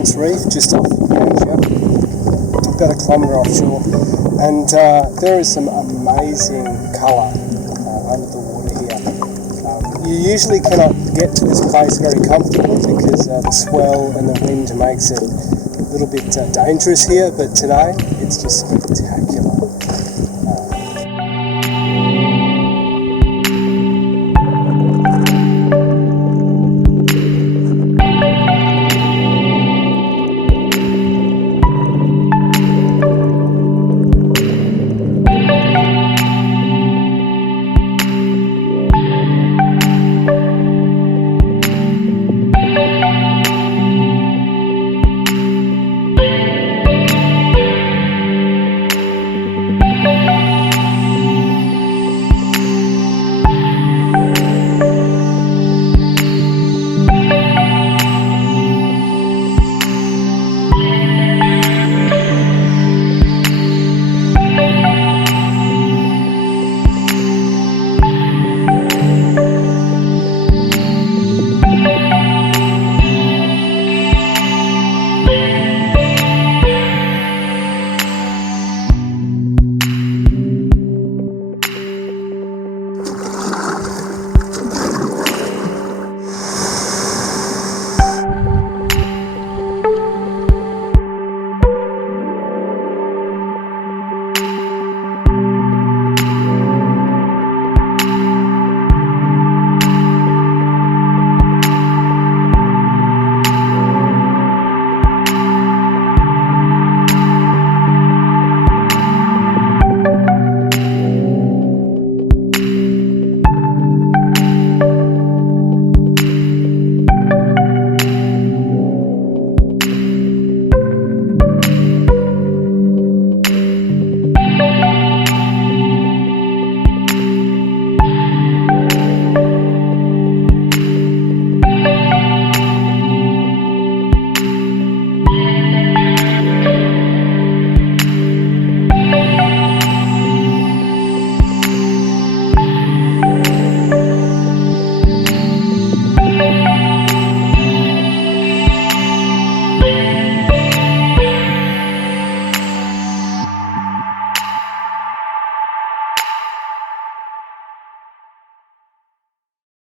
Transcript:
Lawrence Reef, just off Asia, about a kilometre offshore, and there is some amazing colour under the water here. You usually cannot get to this place very comfortably because the swell and the wind makes it a little bit dangerous here, but today it's just spectacular.